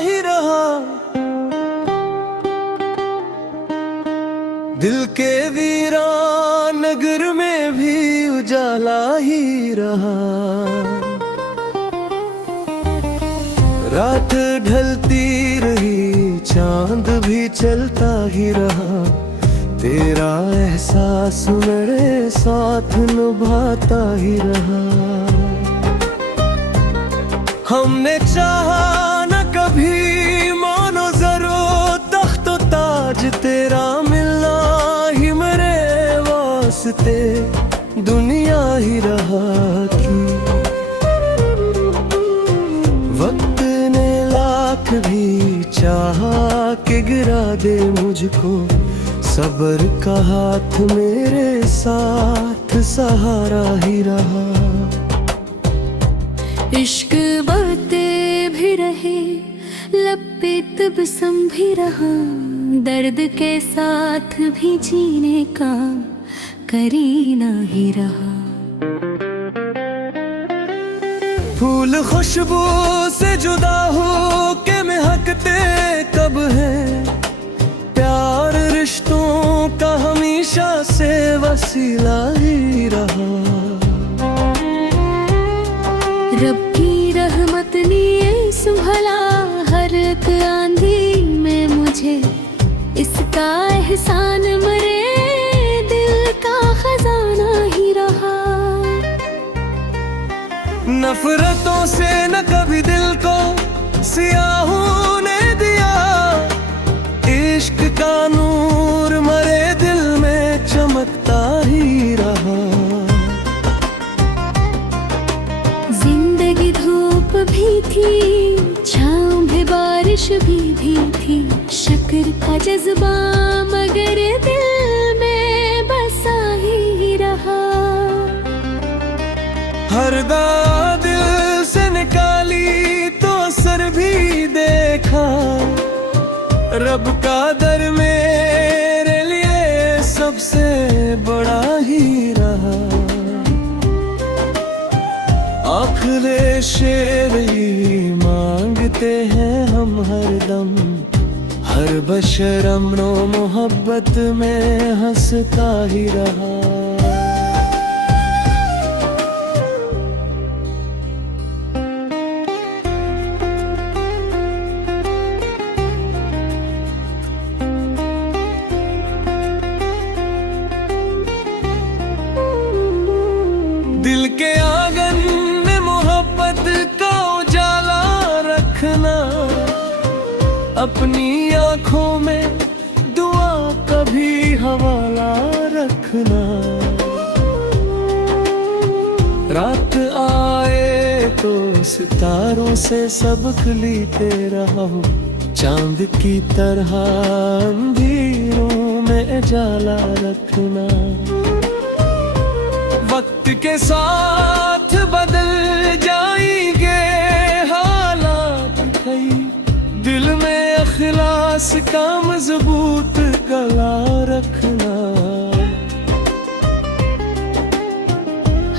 ही रहा। दिल के वीरान नगर में भी उजाला ही रहा। रात ढलती रही, चांद भी चलता ही रहा। तेरा एहसास मेरे साथ निभाता ही रहा। हमने चाहा न कभी मानो जरो तख्त ताज, तेरा मिलना ही मेरे वास्ते दुनिया ही रहा थी। वक्त ने लाख भी चाहा कि गिरा दे मुझको, सब्र का हाथ मेरे साथ सहारा ही रहा। इश्क बढ़ते भी रहे, लब पे तबस्सुम भी रहा। दर्द के साथ भी जीने का करीना ही रहा। फूल खुशबू से जुदा हो के महकते कब है, प्यार रिश्तों का हमेशा से वसीला ही रहा। रब की रहमत ने संभला हर एक आंधी में मुझे, इसका एहसान मरे दिल का खजाना ही रहा। नफरतों से न कभी दिल को सियाहों ने दिया, इश्क का नूर मरे दिल में चमकता ही रहा। जिंदगी धूप भी थी, छाँव भी बारिश भी थी। शक्र का जज्बा मगर दिल में बसा ही रहा। हर दाद दिल से निकाली तो असर भी देखा। रब का दर मेरे लिए सबसे बड़ा ही रहा। आखिर शेर ही मांगते हैं हम हरदम, हर बशर अमनो मोहब्बत में हंसता ही रहा। दिल के आंगन में मोहब्बत का उजाला रखना, अपनी आंखों में दुआ कभी हवाला रखना। रात आए तो सितारों से सबक लेते रहो, चांद की तरह अंधेरों में जाला रखना। वक्त के साथ बदल जाएंगे हालात कई, दिल में अखलास का मजबूत गला रखना।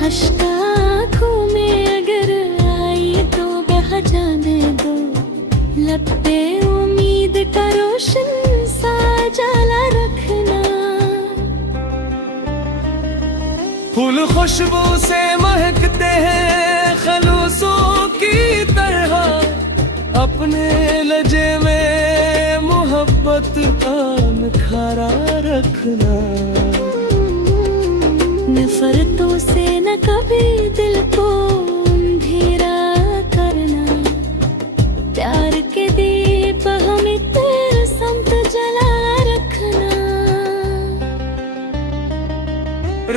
हश्का आँखों में अगर आई तो बह जाने दो, लब पे उम्मीद का रोशन सा जाला रखना। फूल खुशबू से महकते हैं खलूसों की तरह, अपने लजे में मोहब्बत का निखारा रखना। नफरतों से न कभी दिल को अंधेरा करना, प्यार के दीप हमें तेरे संत जला रखना।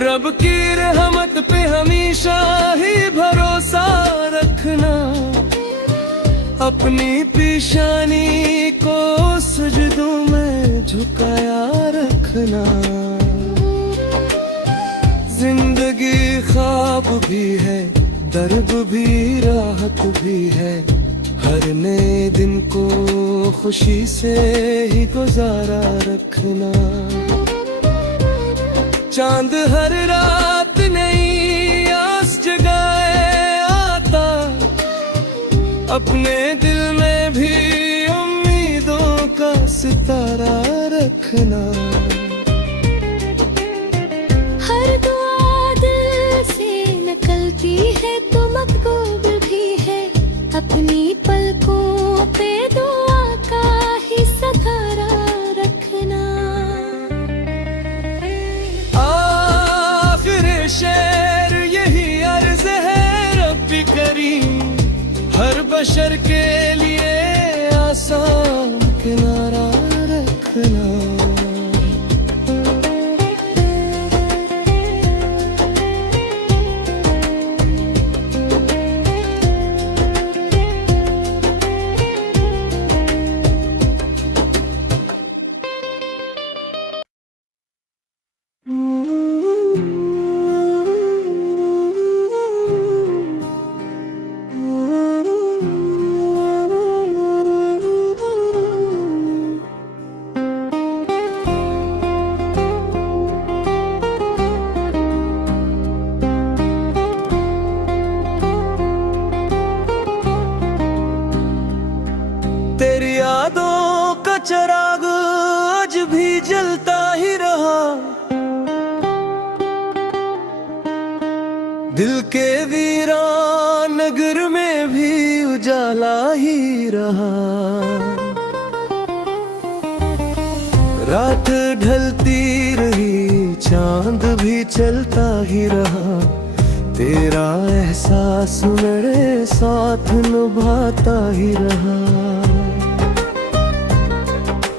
रब की रहमत पे हमेशा ही भरोसा रखना, अपनी पेशानी को सजदों में झुकाया रखना। जिंदगी ख्वाब भी है, दर्द भी राहत भी है, हर नए दिन को खुशी से ही गुजारा रखना। चांद हर रात नई आस जगाए आता, अपने दिल में भी बशर के लिए आसान किनारा रखना। तेरी यादों का चिराग आज भी जलता ही रहा, दिल के वीरान नगर में भी उजाला ही रहा। रात ढलती रही चांद भी चलता ही रहा, तेरा एहसास मेरे साथ निभाता ही रहा।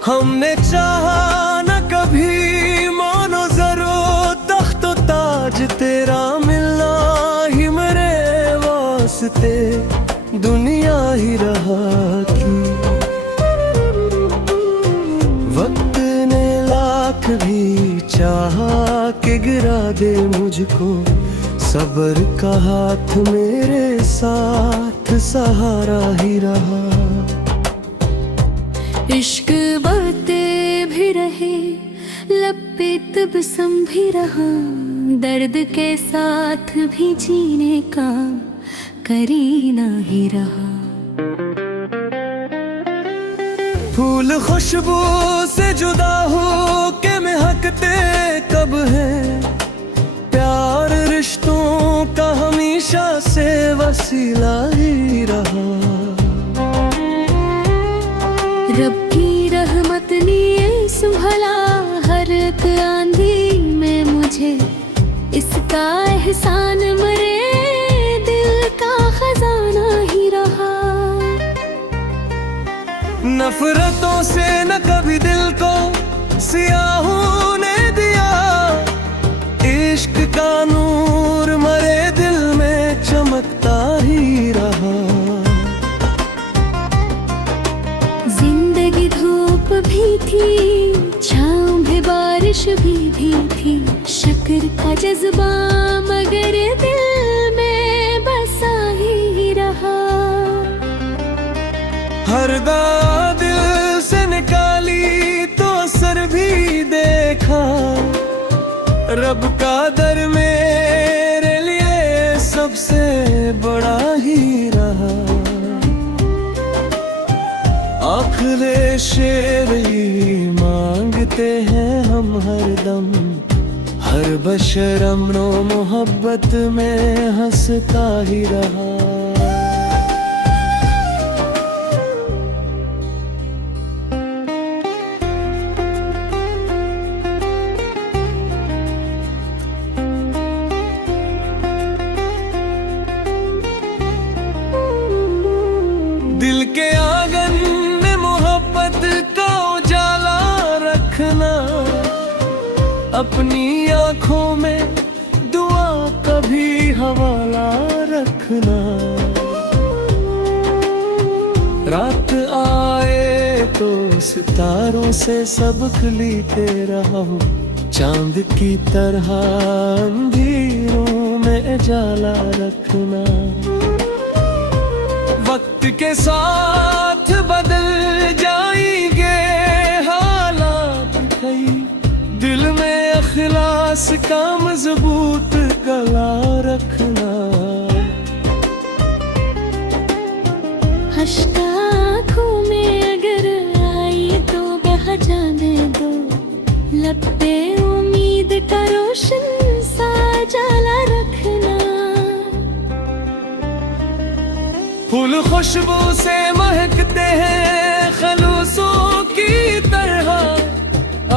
हमने चाहा न कभी मानो जरो तख्त ताज, तेरा मिलना ही मेरे वास्ते दुनिया ही रहा की। वक्त ने लाख भी चाहा कि गिरा दे मुझको, सब्र का हाथ मेरे साथ सहारा ही रहा। इश्क बढ़ते भी रहे, लब पे तबस्सुम भी रहा, दर्द के साथ भी जीने का करीना ही रहा। फूल खुशबू से जुदा हो के महकते कब है, प्यार रिश्तों का हमेशा से वसीला ही रहा। रब की रहमत ने संभला हर एक आंधी में मुझे, इसका एहसान मरे दिल का खजाना ही रहा। नफरतों से न कभी दिल को सियाहों ने दिया, इश्क का नूर मरे दिल में चमकता ही रहा। जिंदगी धूप भी थी, छाँव भी बारिश भी थी, शक्र का जज्बा मगर दिल में बसा ही रहा। हर दाद दिल से निकाली तो असर भी देखा, रब का दर मेरे लिए सबसे बड़ा ही रहा। आखिर शेर ही मांगते हैं हम हरदम, हर बशर अमनो मोहब्बत में हंसता ही रहा। दिल के आंगन में मोहब्बत का उजाला रखना, अपनी आंखों में दुआ कभी हवाला रखना। रात आए तो सितारों से सबक लेते रहो, चांद की तरह अंधेरों में जाला रखना। वक्त के साथ बदल जाएंगे हालात कई, दिल में अखलास का मजबूत गला रखना। हश्का आँखों में अगर आई तो बह जाने दो, लब पे उम्मीद का रोशन सा जाला रखना। फूल खुशबू से महकते हैं खलूसों की तरह,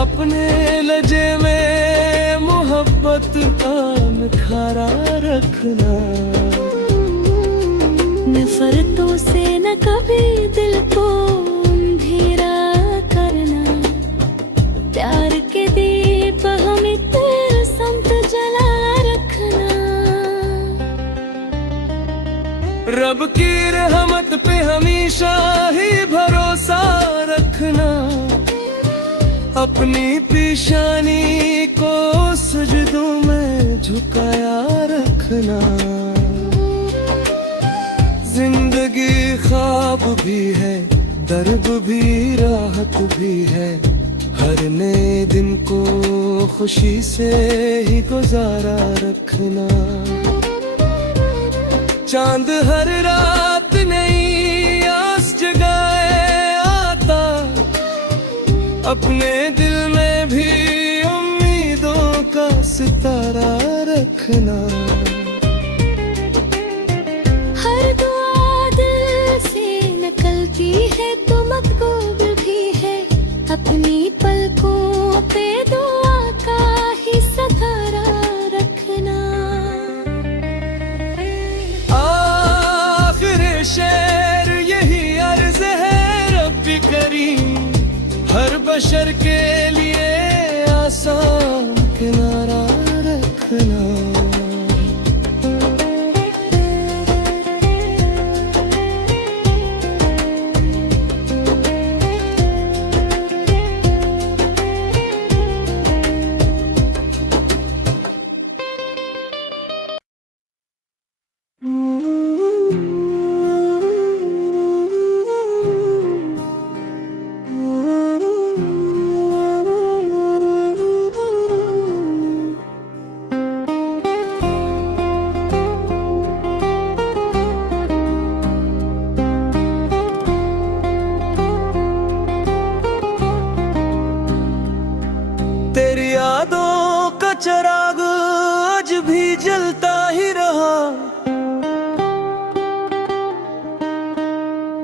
अपने लजे में मोहब्बत का निखारा रखना। नफरतों से अपनी पेशानी को सजदों में झुकाया रखना। जिंदगी ख्वाब भी है, दर्द भी, राहत भी है। हर नए दिन को खुशी से ही गुजारा रखना। चांद हर रात नई आस जगाए आता, अपने दिल में भी उम्मीदों का सितारा रखना। हर दुआ दिल से निकलती है तो मकबूल भी है। अपनी पलकों पे दुआ का ही सहारा रखना। आखिर शेर यही अर्ज है रब्बी करीम, हर बशर के लिए आसान किनारा रखना। तेरी यादों का चिराग आज भी जलता ही रहा,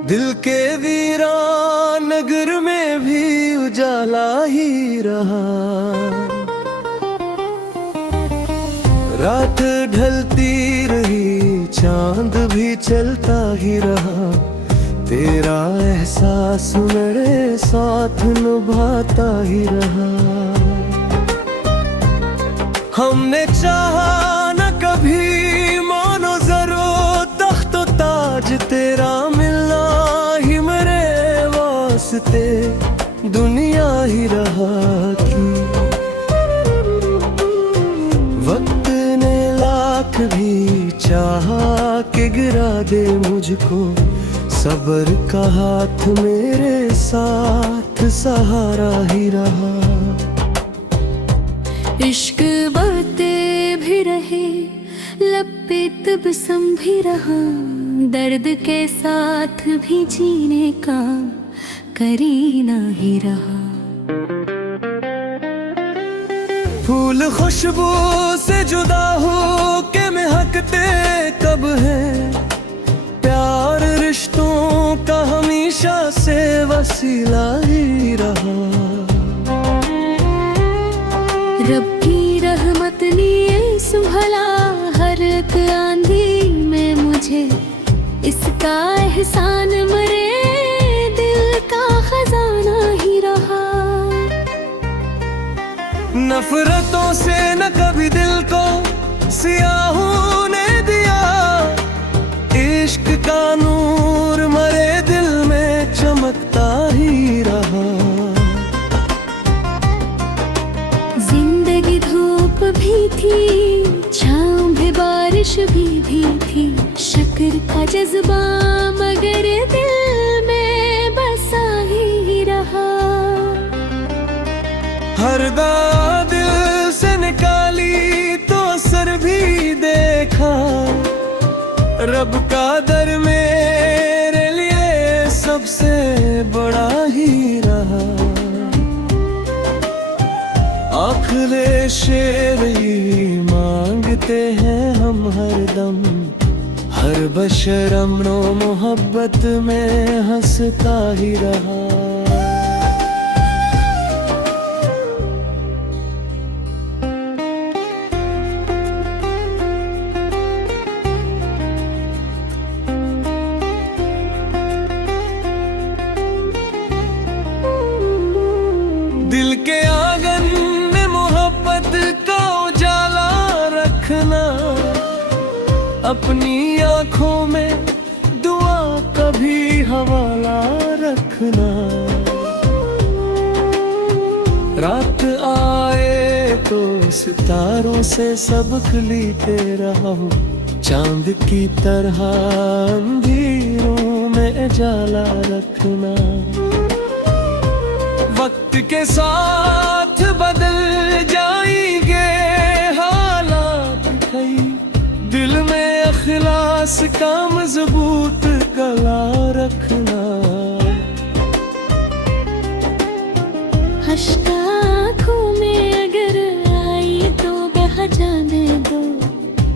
दिल के वीरान नगर में भी उजाला ही रहा। रात ढलती रही, चांद भी चलता ही रहा। तेरा एहसास मेरे साथ निभाता ही रहा। हमने चाहा न कभी मानो जरो तख्तो ताज, तेरा मिलना ही मेरे वास्ते दुनिया ही रहा थी। वक्त ने लाख भी चाहा कि गिरा दे मुझको, सब्र का हाथ मेरे साथ सहारा ही रहा। इश्क बढ़ते भी रहे, लब पे तबस्सुम भी रहा। दर्द के साथ भी जीने का करीना ही रहा। फूल खुशबू से जुदा हो के महकते कब है, प्यार रिश्तों का हमेशा से वसीला ही रहा। रब की रहमत ने संभला हर एक आंधी में मुझे, इसका एहसान मेरे दिल का खजाना ही रहा। नफरतों से न कभी दिल को सियाहों ने दिया, इश्क का नूर मरे दिल में चमकता ही रहा। जिंदगी धूप भी थी, छाँव भी, बारिश भी थी। शक्र का जज्बा मगर दिल में बसा ही रहा। हर दाद दिल से निकाली तो असर भी देखा, रब का दर मेरे लिए सबसे बड़ा ही रहा। आखिर शेर ही मांगते हैं हम हरदम, हर बशर अमनो मोहब्बत में हंसता ही रहा। दिल के आंगन में मोहब्बत का उजाला रखना, अपनी आंखों में दुआ का भी हवाला रखना। सितारों से सबक लेते रहो, चांद की तरह अंधेरों में जाला रखना। वक्त के साथ बदल जाएंगे हालात कई, दिल में अखलास का मजबूत गला रखना। अश्क आँखों में अगर आई तो बह जाने दो,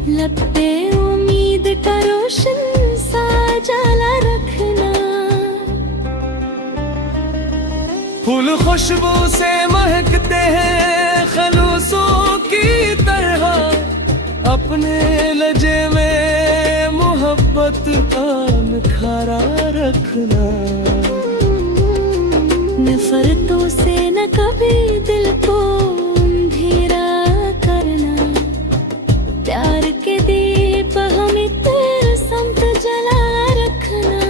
लब पे उम्मीद का रोशन सा जाला रखना। फूल खुशबू से महकते हैं खलूसों की तरह, अपने लजे में मोहब्बत का निखारा रखना। नफरतों से न कभी दिल को अंधेरा करना, प्यार के दीप हमें तेरे संत जला रखना।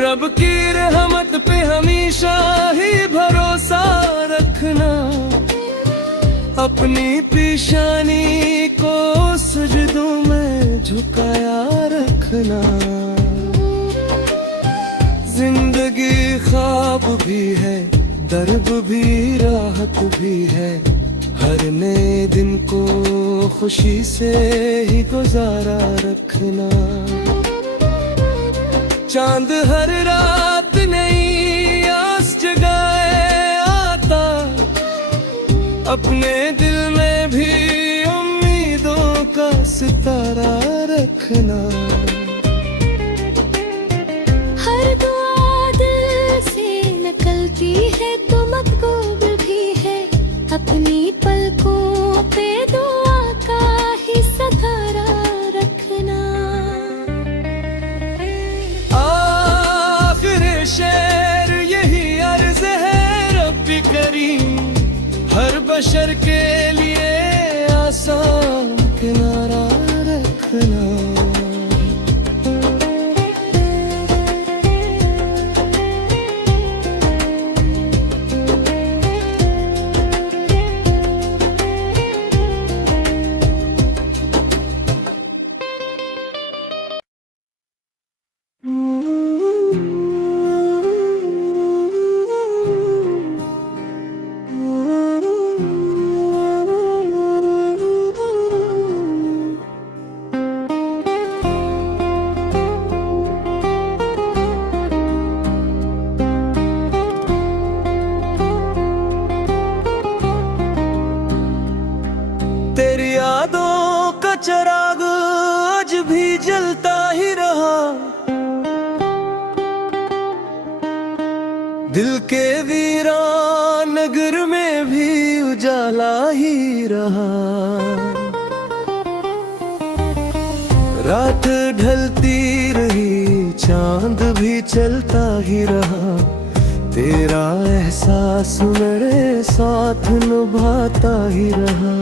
रब की रहमत पे हमेशा ही भरोसा रखना, अपनी पेशानी को सजदों में झुकाया रखना। जिंदगी ख्वाब भी है, दर्द भी राहत भी है, हर नए दिन को खुशी से ही गुजारा रखना। चांद हर रात नई आस जगाए आता, अपने दिल में भी उम्मीदों का सितारा रखना। हर दुआ दिल से निकलती है तो मकबूल भी है, अपनी पलकों पे दुआ का ही सहारा रखना। आखिर शेर यही अर्ज है रब्बी करीम, हर बशर के लिए आसान किनारा रखना। तेरी यादों का चिराग आज भी जलता ही रहा, दिल के वीरान नगर में भी उजाला ही रहा। रात ढलती रही, चांद भी चलता ही रहा, तेरा एहसास मेरे साथ निभाता ही रहा।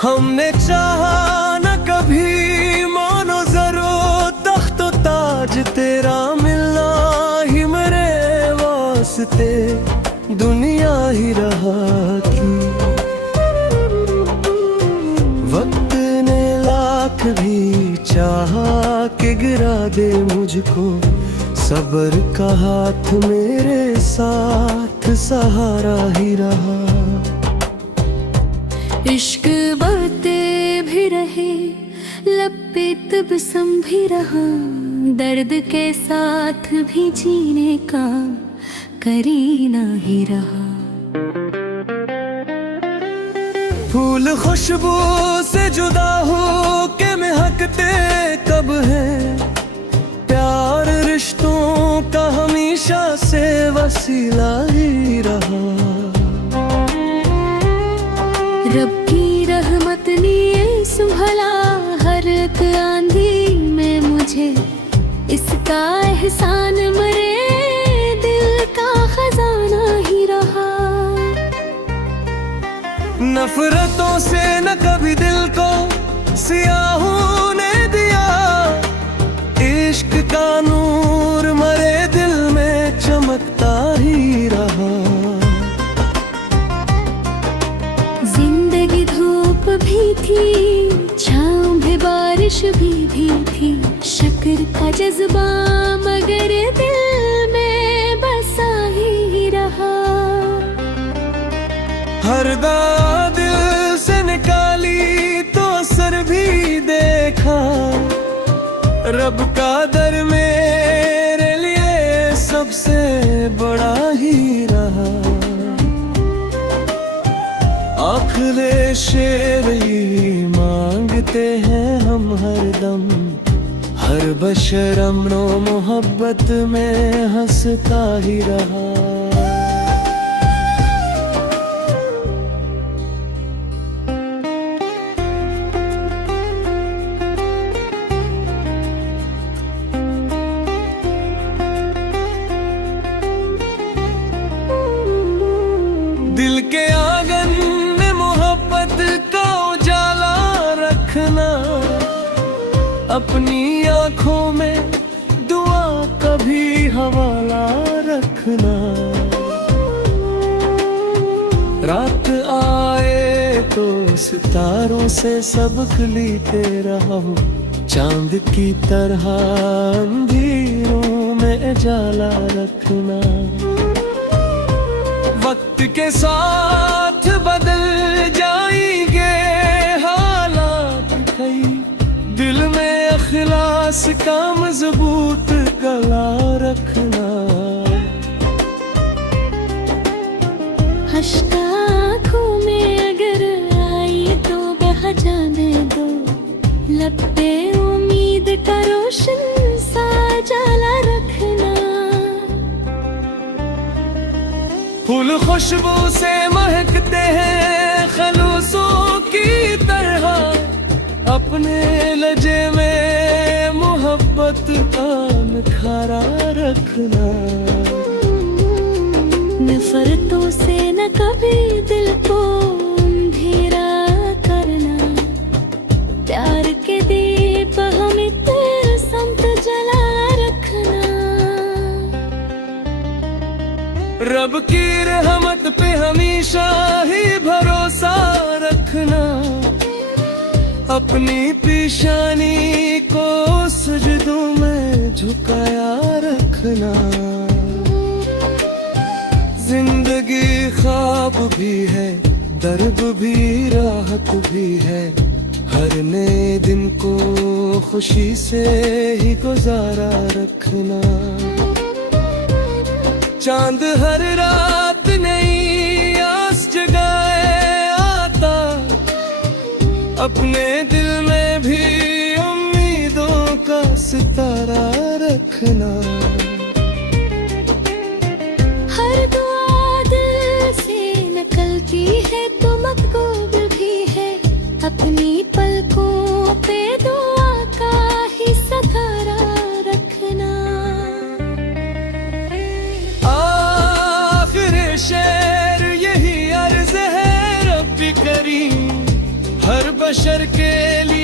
हमने चाहा न कभी मानो जरो तख्त ताज, तेरा मिलना ही मेरे वास्ते दुनिया ही रहा की। वक्त ने लाख भी चाहा कि गिरा दे मुझको, सब्र का हाथ मेरे साथ सहारा ही रहा। इश्क बढ़ते भी रहे, लब पे तबस्सुम भी रहा, दर्द के साथ भी जीने का करीना ही रहा। फूल खुशबू से जुदा हो के महकते कब है, प्यार रिश्तों का हमेशा से वसीला ही रहा। रब की रहमत ने संभला हर एक आंधी में मुझे, इसका एहसान मेरे दिल का खजाना ही रहा। नफरतों से न कभी दिल को सियाहों ने दिया, इश्क का नूर मरे दिल में चमकता ही रहा। का जज्बा मगर दिल में बसा ही रहा। हर दाग दिल से निकाली तो असर भी देखा, रब का दर मेरे लिए सबसे बड़ा ही रहा। आखिर शेर ही मांगते हैं हम हरदम, हर बशर अमनो मोहब्बत में हंसता ही रहा। दिल के आंगन में मोहब्बत का उजाला रखना, अपनी आंखों में दुआ का भी हवाला रखना। रात आए तो सितारों से सबक लेते रहो, चांद की तरह अंधेरों में जाला रखना। वक्त के साथ बदल जाएंगे हालात कई, दिल में अखलास का मजबूत गला रखना। हश्का आँखों में अगर आई तो बह जाने दो, लब पे उम्मीद का रोशन सा जाला रखना। फूल खुशबू से महकते हैं खलूसों की तरह, अपने लजे में मोहब्बत का निखारा रखना। नफरतों से न कभी दिल को अंधेरा करना, प्यार के दीप हमें तेरे संत जला रखना। रब की रहमत पे हमेशा ही भरोसा रखना, अपनी पेशानी को सजदों में झुकाया रखना। जिंदगी ख्वाब भी है, दर्द भी राहत भी है, हर नए दिन को खुशी से ही गुजारा रखना। चांद हर रात नई आस जगाए आता, अपने दिल में भी उम्मीदों का सितारा रखना। हर दुआ दिल से निकलती है तो मकबूल भी है, अपनी पलकों पे दुआ का ही सहारा रखना। शेर यही अर्ज है रब्बी करीम, हर बशर के लिए